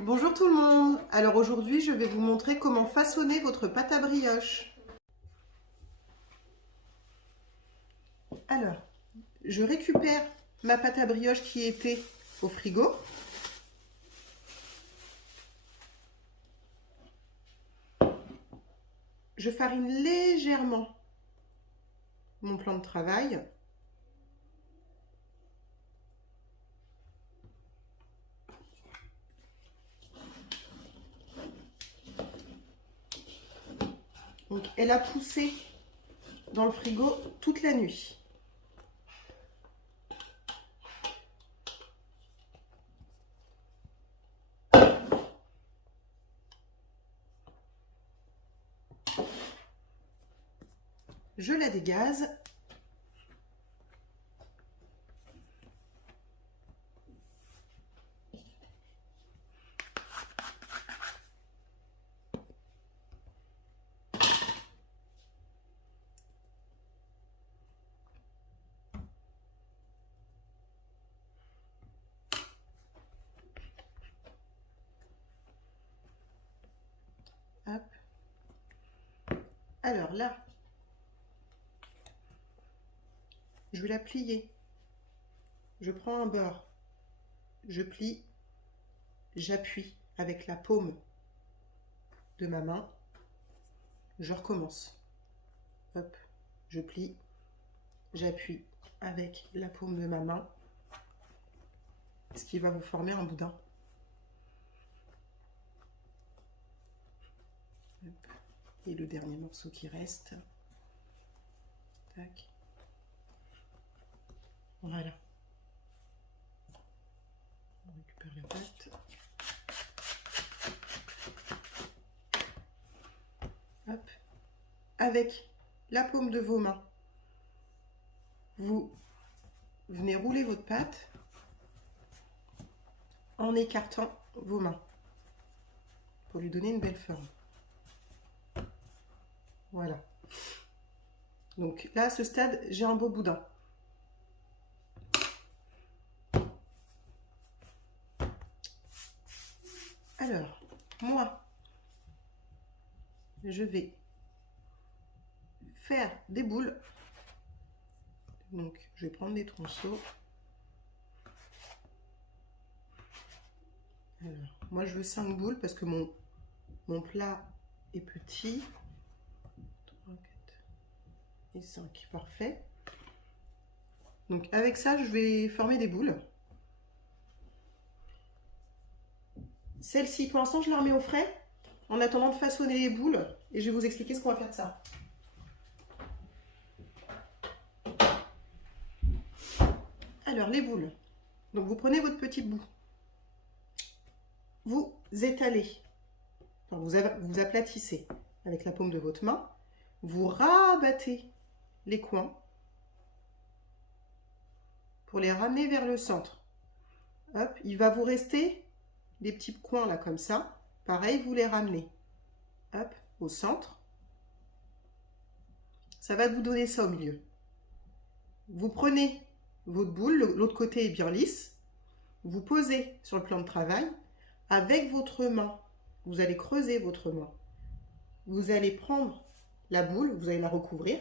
Bonjour tout le monde. Alors aujourd'hui je vais vous montrer comment façonner votre pâte à brioche. Alors, je récupère ma pâte à brioche qui était au frigo. Je farine légèrement mon plan de travail. Donc elle a poussé dans le frigo toute la nuit. Je la dégaze. Hop. Alors là, je vais la plier. Je prends un beurre, je plie, j'appuie avec la paume de ma main, je recommence. Hop, je plie, j'appuie avec la paume de ma main, ce qui va vous former un boudin. Hop. Et le dernier morceau qui reste. Tac. Voilà. On récupère la pâte. Hop. Avec la paume de vos mains, vous venez rouler votre pâte en écartant vos mains pour lui donner une belle forme. Voilà. Donc là, à ce stade, j'ai un beau boudin. Alors, moi, je vais faire des boules. Donc, je vais prendre des tronçons. Alors, moi, je veux 5 boules parce que mon plat est petit. 3, 4 et 5. Parfait. Donc, avec ça, je vais former des boules. Celle-ci, pour l'instant, je la remets au frais en attendant de façonner les boules et je vais vous expliquer ce qu'on va faire de ça. Alors, les boules. Donc, vous prenez votre petit bout. Vous étalez. Enfin, vous aplatissez avec la paume de votre main. Vous rabattez les coins pour les ramener vers le centre. Hop, il va vous rester des petits coins là comme ça. Pareil, vous les ramenez. Hop, au centre. Ça va vous donner ça au milieu. Vous prenez votre boule, l'autre côté est bien lisse. Vous posez sur le plan de travail. Avec votre main, vous allez creuser votre main. Vous allez prendre la boule, vous allez la recouvrir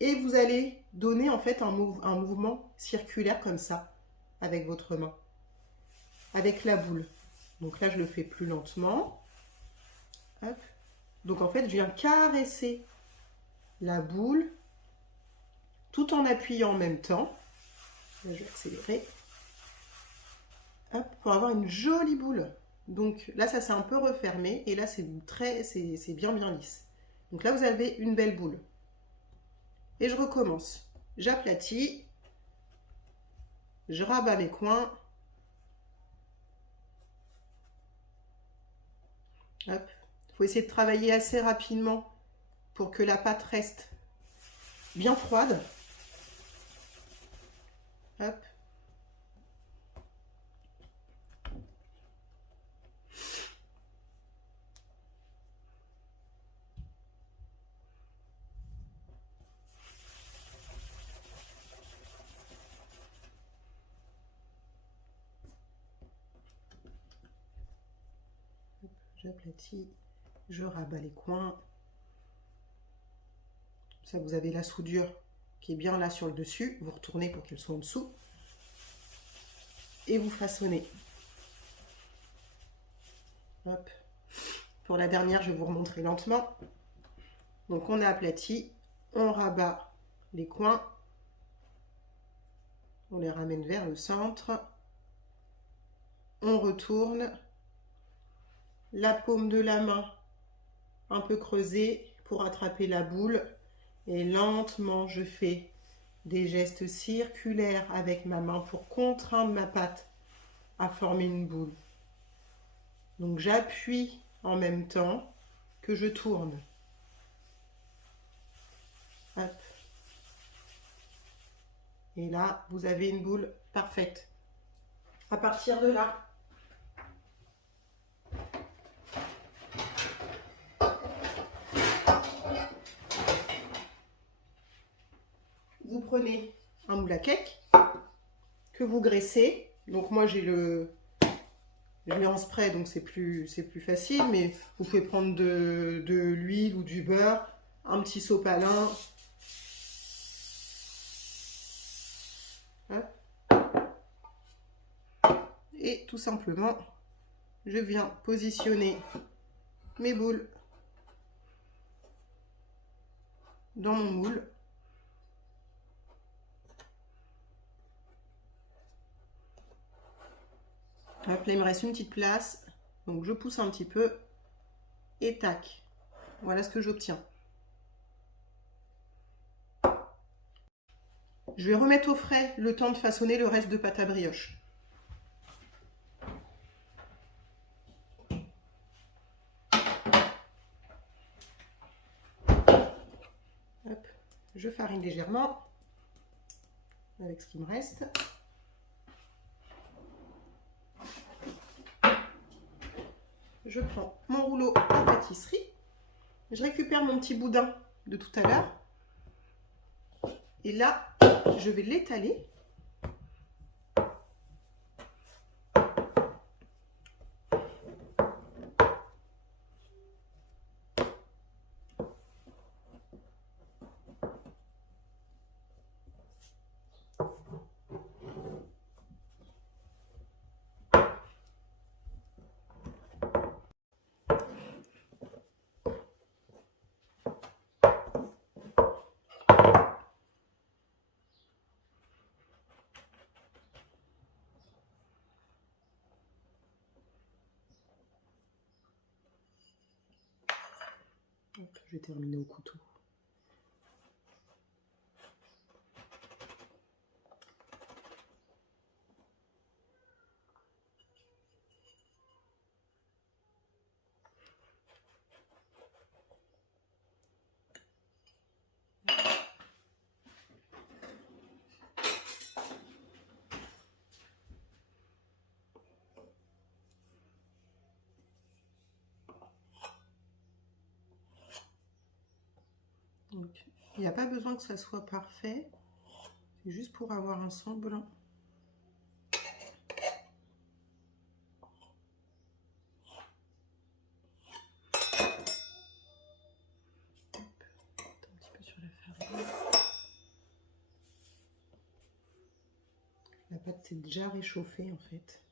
et vous allez donner en fait un mouvement circulaire comme ça avec votre main, avec la boule. Donc là, je le fais plus lentement. Hop. Donc en fait, je viens caresser la boule tout en appuyant en même temps. Là, je vais accélérer. Hop, pour avoir une jolie boule. Donc là, ça s'est un peu refermé et là, c'est bien lisse. Donc là, vous avez une belle boule. Et je recommence. J'aplatis. Je rabats mes coins. Hop. Il faut essayer de travailler assez rapidement pour que la pâte reste bien froide. Hop. j'aplatis, je rabats les coins. Ça, vous avez la soudure qui est bien là sur le dessus. Vous retournez pour qu'elle soit en dessous. Et vous façonnez. Hop. Pour la dernière, je vais vous remontrer lentement. Donc on a aplati, on rabat les coins. On les ramène vers le centre. On retourne. La paume de la main un peu creusée pour attraper la boule. Et lentement, je fais des gestes circulaires avec ma main pour contraindre ma patte à former une boule. Donc j'appuie en même temps que je tourne. Hop. Et là, vous avez une boule parfaite. À partir de là, vous prenez un moule à cake que vous graissez. Donc moi je l'ai en spray, donc c'est plus facile, mais vous pouvez prendre de l'huile ou du beurre, un petit sopalin. Et tout simplement, je viens positionner mes boules dans mon moule. Hop, là, il me reste une petite place, donc je pousse un petit peu et tac. Voilà ce que j'obtiens. Je vais remettre au frais le temps de façonner le reste de pâte à brioche. Hop, je farine légèrement avec ce qui me reste. Je prends mon rouleau à pâtisserie. Je récupère mon petit boudin de tout à l'heure. Et là, je vais l'étaler. Je vais terminer au couteau. Donc, il n'y a pas besoin que ça soit parfait, c'est juste pour avoir un semblant. Un petit peu sur la farine. La pâte s'est déjà réchauffée en fait.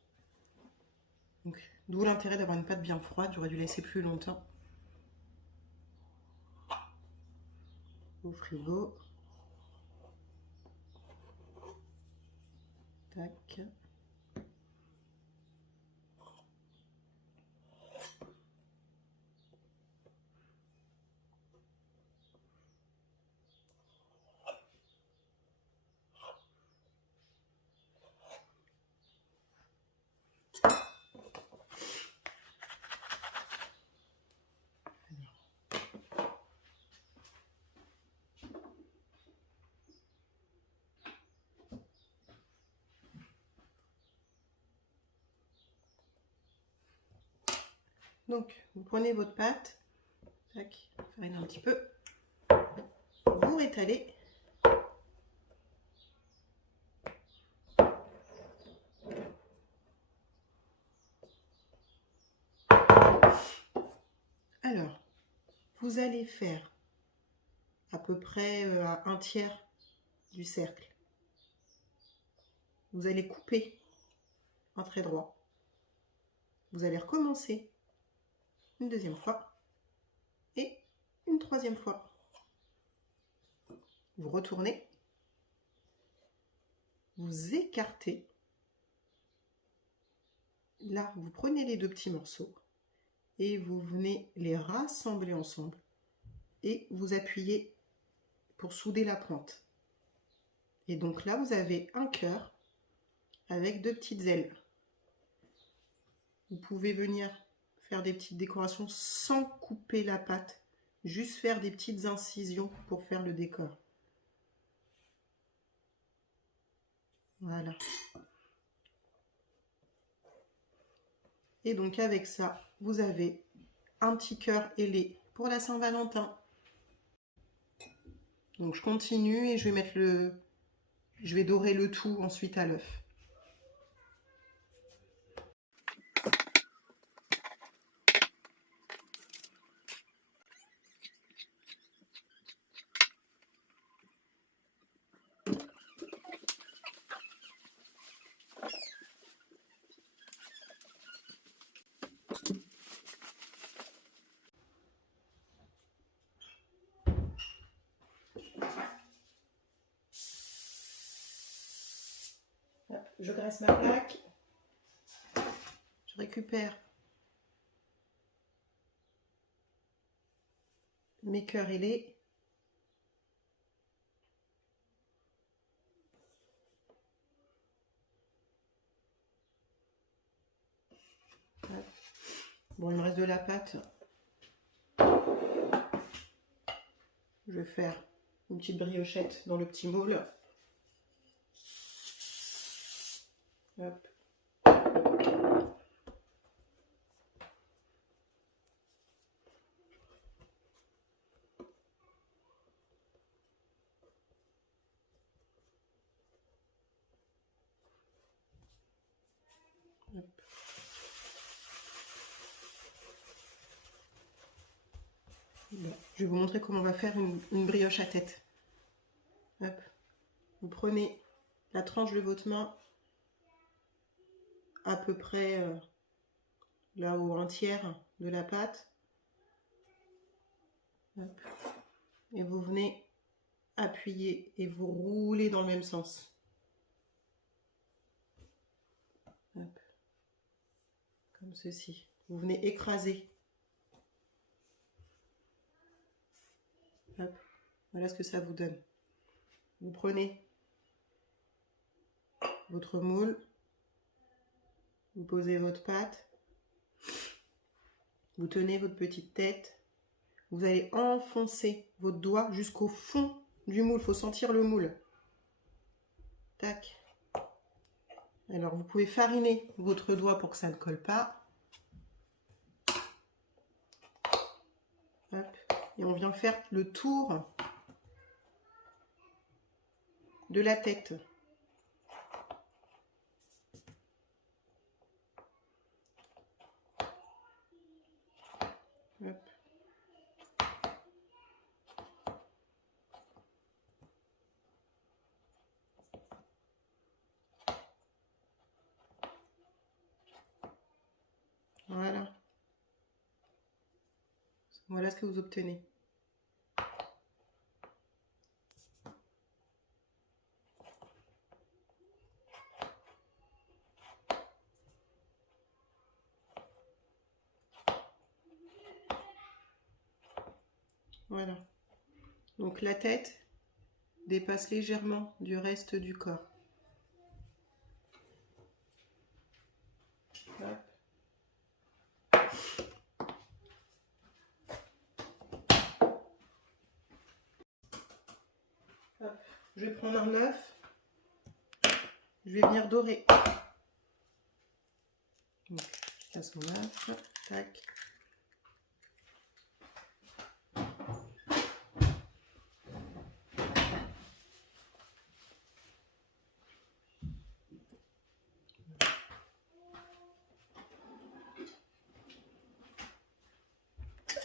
D'où l'intérêt d'avoir une pâte bien froide, j'aurais dû laisser plus longtemps au frigo. Tac. Donc, vous prenez votre pâte, tac, farine un petit peu, vous rétalez. vous allez faire à peu près à 1/3 du cercle. Vous allez couper un trait droit. Vous allez recommencer une deuxième fois et une troisième fois. Vous retournez, vous écartez. Là, vous prenez les deux petits morceaux et vous venez les rassembler ensemble et vous appuyez pour souder la pointe. Et donc là, vous avez un cœur avec deux petites ailes. Vous pouvez venir faire des petites décorations sans couper la pâte, juste faire des petites incisions pour faire le décor. Voilà. Et donc avec ça, vous avez un petit cœur ailé pour la Saint-Valentin. Donc je continue et je vais dorer le tout ensuite à l'œuf. Je graisse ma plaque, je récupère mes cœurs ailés. Bon, il me reste de la pâte. Je vais faire une petite briochette dans le petit moule. Hop. Hop. Bon, je vais vous montrer comment on va faire une brioche à tête. Hop. Vous prenez la tranche de votre main, à peu près là où 1/3 de la pâte. Hop. Et vous venez appuyer et vous roulez dans le même sens. Hop. Comme ceci. Vous venez écraser. Hop. Voilà ce que ça vous donne. Vous prenez votre moule, vous posez votre pâte, vous tenez votre petite tête, vous allez enfoncer votre doigt jusqu'au fond du moule. Il faut sentir le moule. Tac. Alors vous pouvez fariner votre doigt pour que ça ne colle pas. Hop. Et on vient faire le tour de la tête. Hop. Voilà. Voilà ce que vous obtenez. Voilà. Donc la tête dépasse légèrement du reste du corps. Hop. Hop. Je vais prendre un œuf. Je vais venir dorer. Donc, je casse mon œuf. Tac.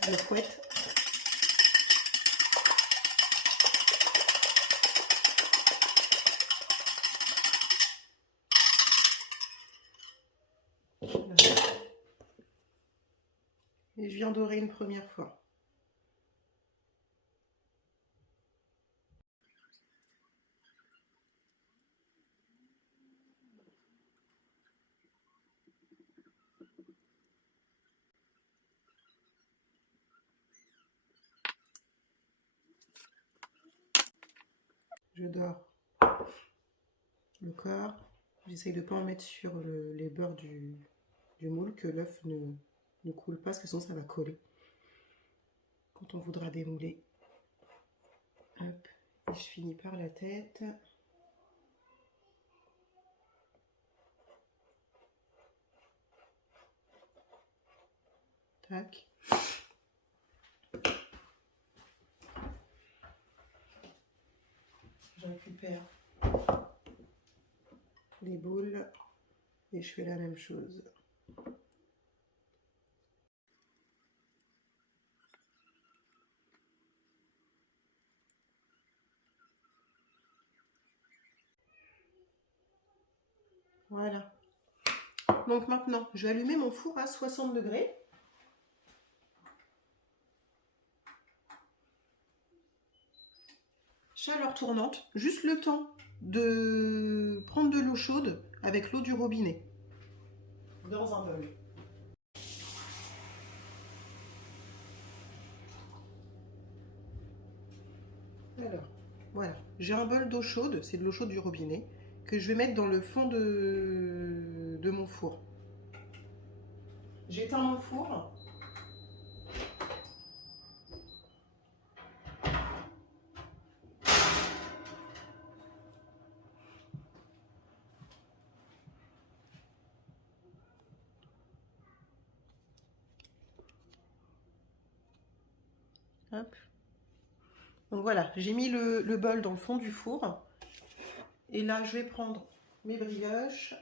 Je fouette. Et je viens dorer une première fois. Je dore le corps. J'essaye de ne pas en mettre sur les bords du moule, que l'œuf ne coule pas, parce que sinon ça va coller quand on voudra démouler. Hop. Et je finis par la tête. Tac. Je récupère les boules et je fais la même chose. Voilà. Donc maintenant, je vais allumer mon four à 60 degrés. Chaleur tournante, juste le temps de prendre de l'eau chaude avec l'eau du robinet dans un bol. Alors, voilà, j'ai un bol d'eau chaude, c'est de l'eau chaude du robinet, que je vais mettre dans le fond de mon four. J'éteins mon four. Hop. Donc voilà, j'ai mis le bol dans le fond du four. Et là, je vais prendre mes brioches.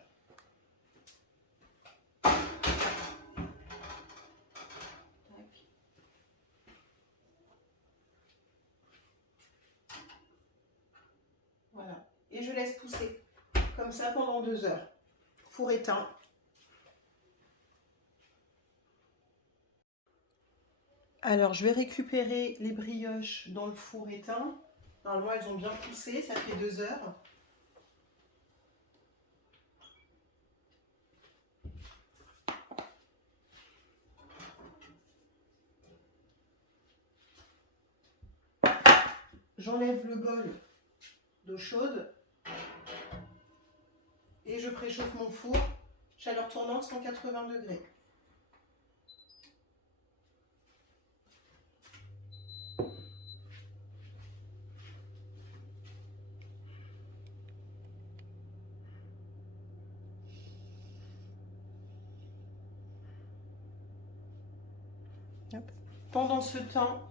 Voilà. Et je laisse pousser comme ça pendant 2 heures. Four éteint. Alors, je vais récupérer les brioches dans le four éteint. Normalement, elles ont bien poussé, ça fait 2 heures. J'enlève le bol d'eau chaude et je préchauffe mon four. Chaleur tournante, 180 degrés. Hop. Pendant ce temps,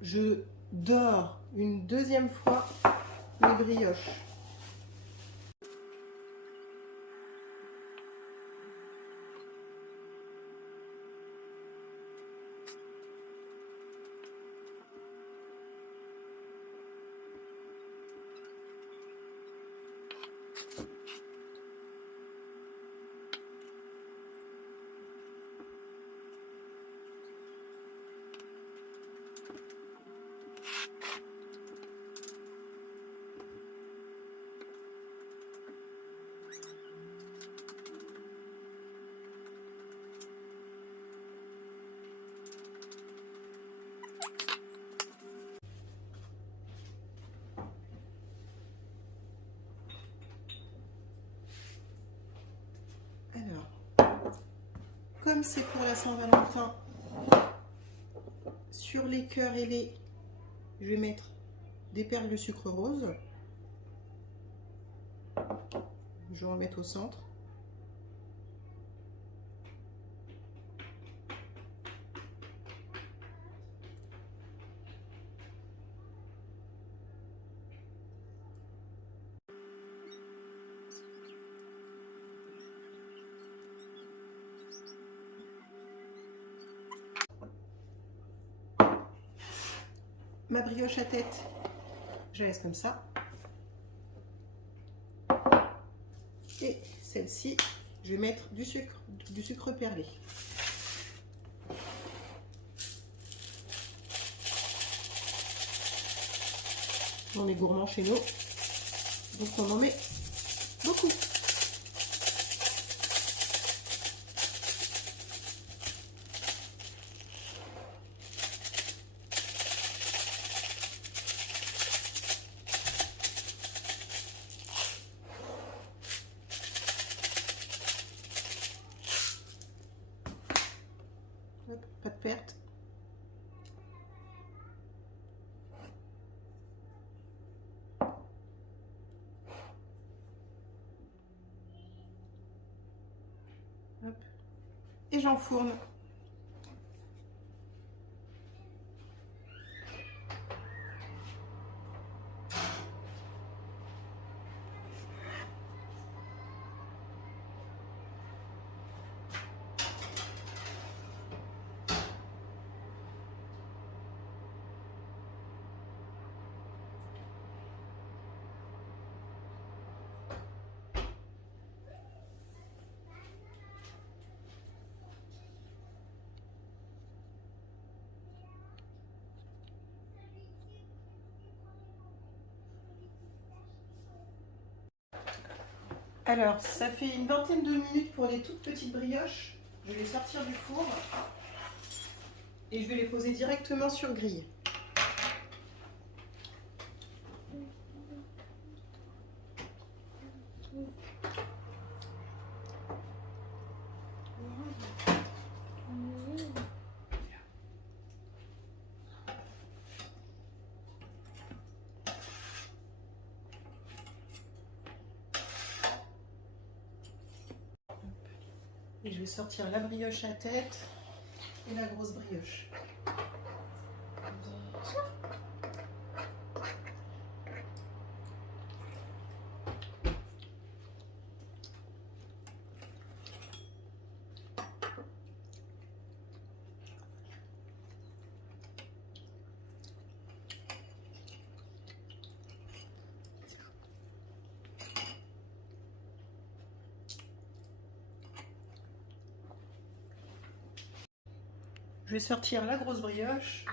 je dore une deuxième fois les brioches. Comme c'est pour la Saint-Valentin, sur les cœurs ailés, je vais mettre des perles de sucre rose. Je vais en mettre au centre. Ma brioche à tête, je la laisse comme ça. Et celle-ci, Je vais mettre du sucre perlé. On est gourmand chez nous, donc on en met beaucoup. Hop, pas de perte. Hop. Et j'enfourne. Alors, ça fait une vingtaine de minutes pour les toutes petites brioches. Je vais les sortir du four et je vais les poser directement sur grille. Et je vais sortir la brioche à tête et la grosse brioche. Je vais sortir la grosse brioche.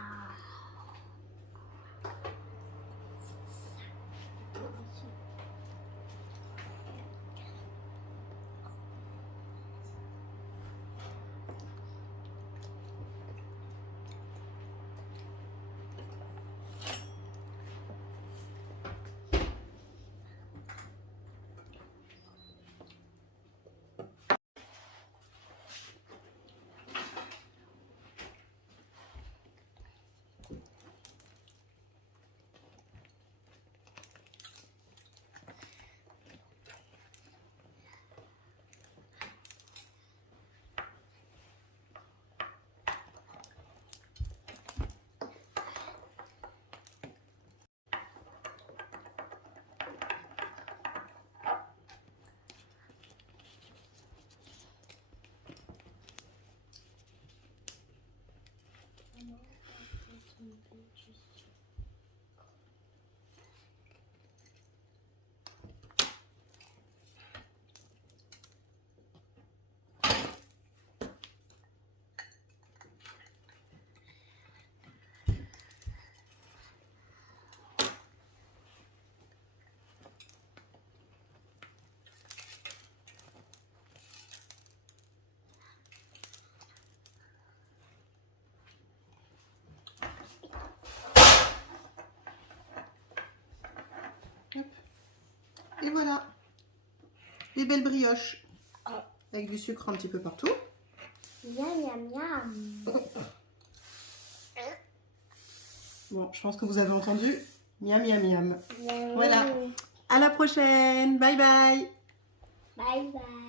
Hop. Et voilà, les belles brioches avec du sucre un petit peu partout. Miam, miam, miam. Bon, je pense que vous avez entendu. Miam, miam, miam. Miam, Voilà. miam. À la prochaine. Bye bye. Bye bye.